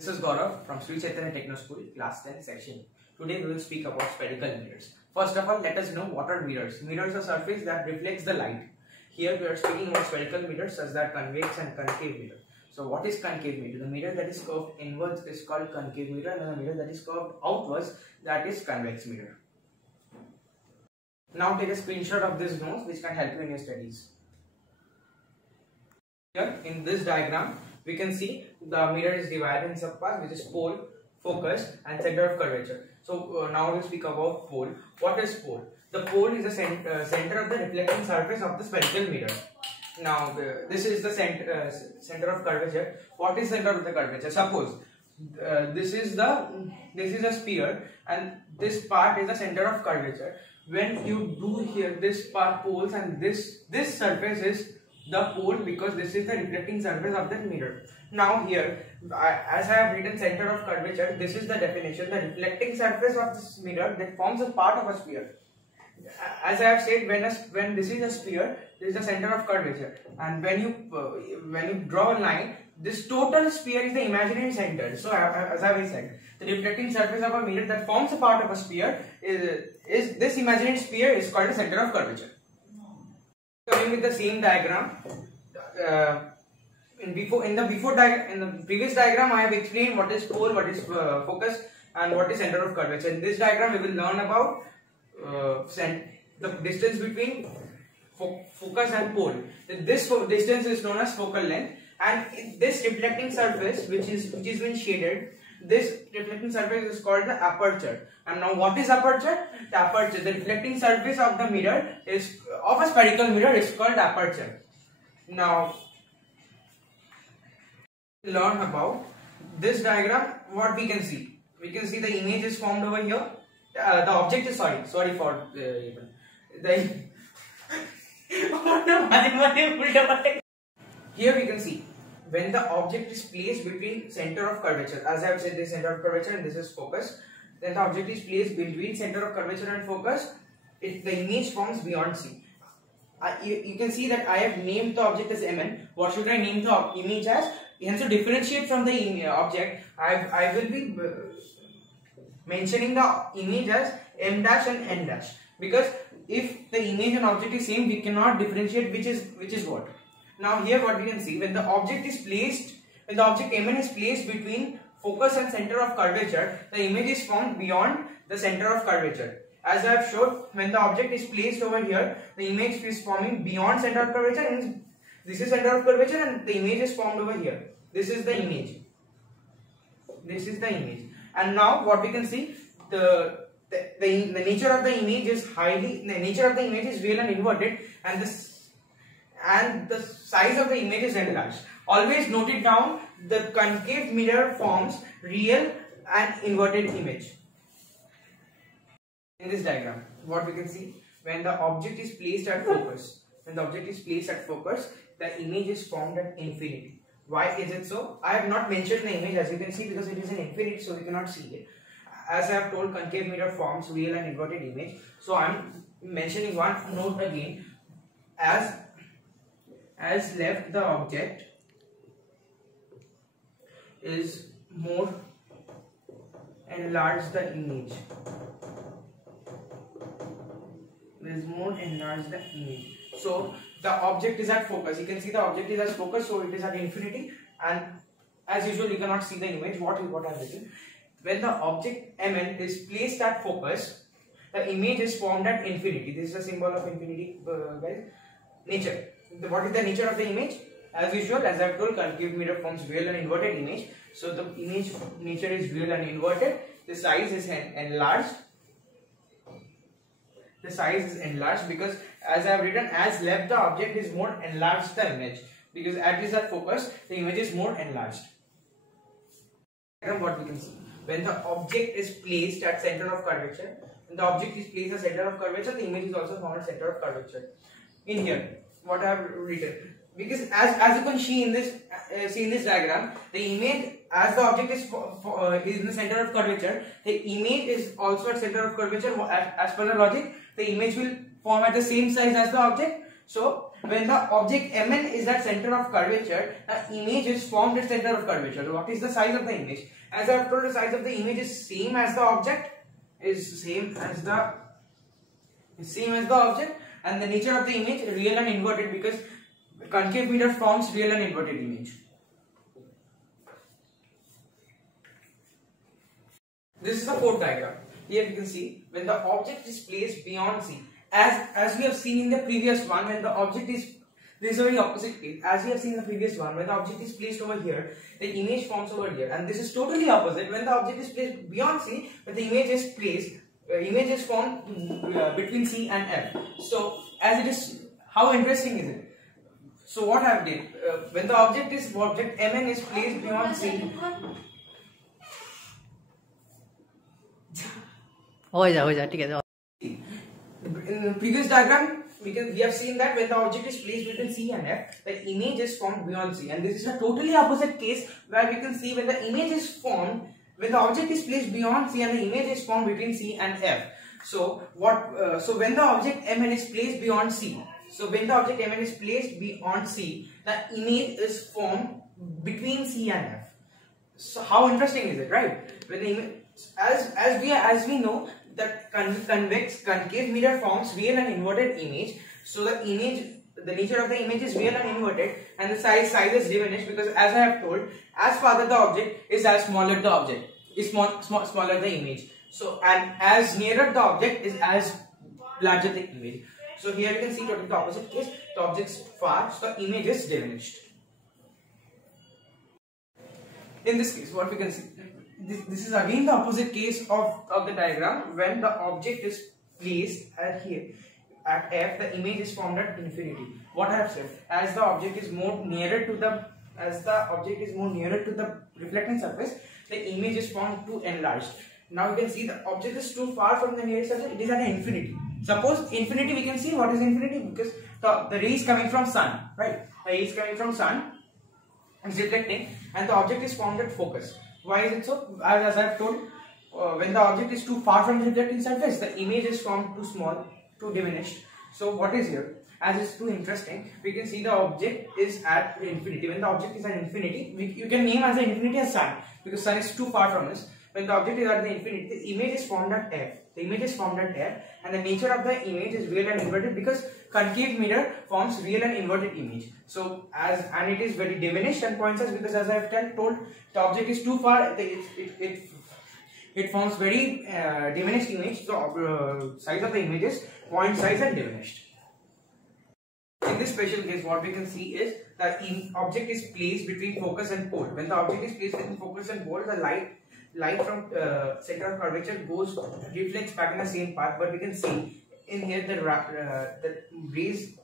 This is Gaurav from Sri Chaitanya Techno School, Class 10 section. Today we will speak about spherical mirrors. First of all, let us know what are mirrors. Mirrors are surface that reflects the light. Here we are speaking about spherical mirrors such that convex and concave mirror. So what is concave mirror? The mirror that is curved inwards is called concave mirror, and the mirror that is curved outwards, that is convex mirror. Now take a screenshot of this note which can help you in your studies. Here in this diagram we can see the mirror is divided in subparts, which is pole, focus and center of curvature. So now we'll speak about pole. What is pole? The pole is the center of the reflecting surface of the spherical mirror. Now this is the center of curvature. What is center of the curvature? Suppose this is a sphere and this part is the center of curvature. When you do here this part poles, and this surface is the pole because this is the reflecting surface of the mirror. Now here, as I have written center of curvature, this is the definition: the reflecting surface of this mirror that forms a part of a sphere. As I have said, when this is a sphere, this is the center of curvature, and when you draw a line, this total sphere is the imaginary center. So as I have said, the reflecting surface of a mirror that forms a part of a sphere is this imaginary sphere is called the center of curvature. Coming with the same diagram, in the previous diagram I have explained what is pole, what is focus and what is center of curvature. In this diagram we will learn about the distance between focus and pole. This distance is known as focal length, and this reflecting surface which is been shaded, this reflecting surface is called the aperture. And now what is aperture? The aperture, the reflecting surface of the mirror of a spherical mirror is called aperture. Now learn about this diagram. What we can see the image is formed over here. The object is sorry for the here we can see when the object is placed between center of curvature. As I have said, this center of curvature and this is focus. Then the object is placed between center of curvature and focus. The image forms beyond C. You can see that I have named the object as Mn. What should I name the image as? Hence, to differentiate from the object, I will be mentioning the image as M dash and N dash, because if the image and object is same, we cannot differentiate which is what. Now here what we can see, when the object Mn is placed between focus and center of curvature, the image is formed beyond the center of curvature. As I have shown, when the object is placed over here, the image is forming beyond center of curvature, and this is center of curvature and the image is formed over here. This is the image. And now what we can see, the nature of the image is real and inverted, and the size of the image is enlarged. Always note it down, the concave mirror forms real and inverted image. In this diagram, what we can see, when the object is placed at focus, the image is formed at infinity. Why is it so? I have not mentioned the image, as you can see, because it is an infinity, so we cannot see it. As I have told, concave mirror forms real and inverted image. So I am mentioning one note again. As left, the object is more enlarged the image. So the object is at focus. You can see the object is at focus, so it is at infinity, and as usual you cannot see the image. What I have written? When the object Mn is placed at focus, the image is formed at infinity. This is a symbol of infinity, guys. Nature. What is the nature of the image? As usual, as I have told, concave mirror forms real and inverted image. So the image nature is real and inverted. The size is enlarged. Because, as I have written, as left, the object is more enlarged the image, because at least at focus the image is more enlarged. What we can see, when the object is placed at center of curvature, the image is also formed at center of curvature. In here, what I have written, because as you can see in this diagram, the image, as the object is in the center of curvature, the image is also at center of curvature. As per the logic, the image will form at the same size as the object. So when the object Mn is at center of curvature, the image is formed at center of curvature. So what is the size of the image? As I have told, the size of the image is same as the object, and the nature of the image real and inverted, because concave mirror forms real and inverted image. This is the fourth diagram. Here you can see when the object is placed beyond C, as we have seen in the previous one, when the object is, this is a very opposite case. As we have seen in the previous one, when the object is placed over here, the image forms over here, and this is totally opposite. When the object is placed beyond C, but the image is placed, image is formed between C and F. So as it is, how interesting is it? So what I have did, when the object Mn is placed beyond C. हो जा ठीक है. In the previous diagram, we have seen that when the object is placed between C and F, the image is formed beyond C, and this is a totally opposite case where we can see when the image is formed, when the object is placed beyond C and the image is formed between C and F. So so when the object Mn is placed beyond C, the image is formed between C and F. So how interesting is it, right? When the image, as we know that concave mirror forms real and inverted image. So the nature of the image is real and inverted, and the size is diminished, because as I have told, as farther the object is, as smaller the object is, smaller the image. So, and as nearer the object is, as larger the image. So here you can see totally the opposite case. The object is far, so the image is diminished. In this case, what we can see, this is again the opposite case of the diagram. When the object is placed at F, the image is formed at infinity. What I have said, as the object is more nearer to the reflecting surface, the image is formed to enlarged. Now you can see the object is too far from the nearest surface, it is at infinity. Suppose infinity, we can see what is infinity, because the ray is coming from sun, right? The ray is coming from sun, is reflecting, and the object is formed at focus. Why is it so? As I have told, when the object is too far from the reflecting surface, the image is formed too small, too diminished. So what is here? As it's too interesting, we can see the object is at infinity. When the object is at infinity, you can name as the infinity as sun, because sun is too far from us. When the object is at the infinity, the image is formed at F. And the nature of the image is real and inverted, because concave mirror forms real and inverted image. So and it is very diminished and points us, because as I have told, the object is too far, it forms very diminished image. So size of the image is point size and diminished. In this special case, what we can see is that object is placed between focus and pole. When the object is placed between focus and pole, the light from center of curvature reflects back in the same path, but we can see in here the rays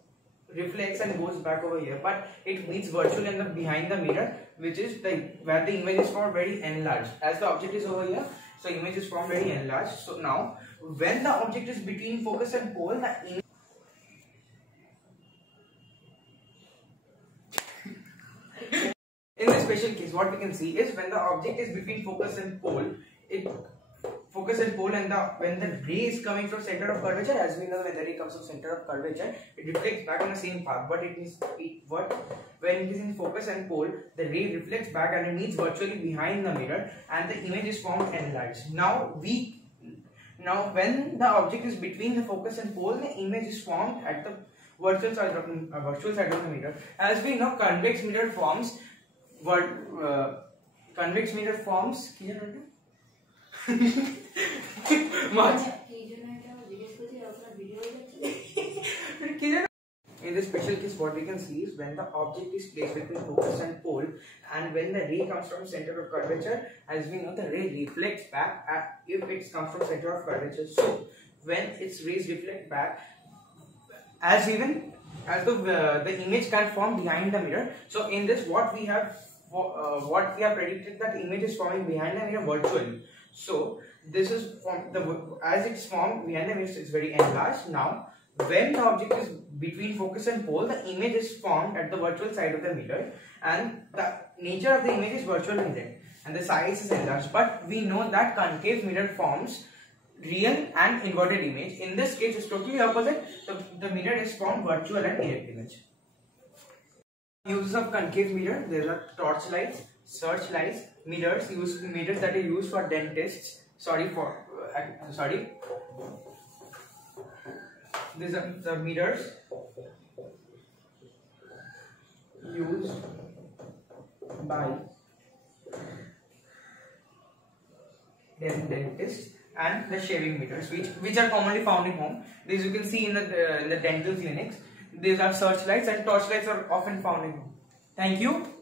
reflects and goes back over here, but it meets virtual and behind the mirror, which is where the image is formed very enlarged. As the object is over here, so image is formed very enlarged. So now when the object is between focus and pole, the image in this special case, what we can see is when the object is between focus and pole, and when the ray is coming from center of curvature, as we know, when the ray comes from center of curvature, it reflects back on the same path. But when it is in focus and pole, the ray reflects back and it meets virtually behind the mirror, and the image is formed enlarged. Now when the object is between the focus and pole, the image is formed at the virtual side of the mirror. As we know, convex mirror forms. Convex mirror forms. In this special case, what we can see is when the object is placed between focus and pole, and when the ray comes from center of curvature, as we know, the ray reflects back if it comes from center of curvature. So when its rays reflect back, as the image can form behind the mirror. So in this, what we have predicted, that image is forming behind the mirror virtually. So this is as it's formed behind the mirror, it's very enlarged. Now when the object is between focus and pole, the image is formed at the virtual side of the mirror, and the nature of the image is virtual in red, and the size is enlarged. But we know that concave mirror forms real and inverted image. In this case, it's totally opposite. The mirror is found virtual and direct image. Uses of concave mirror. There are torch lights, searchlights, mirrors. Mirrors that are used for dentists. These are the mirrors used by dentists, and the shaving mirrors, which are commonly found in home. These you can see in the dental clinics. These are searchlights, and torchlights are often found in home. Thank you.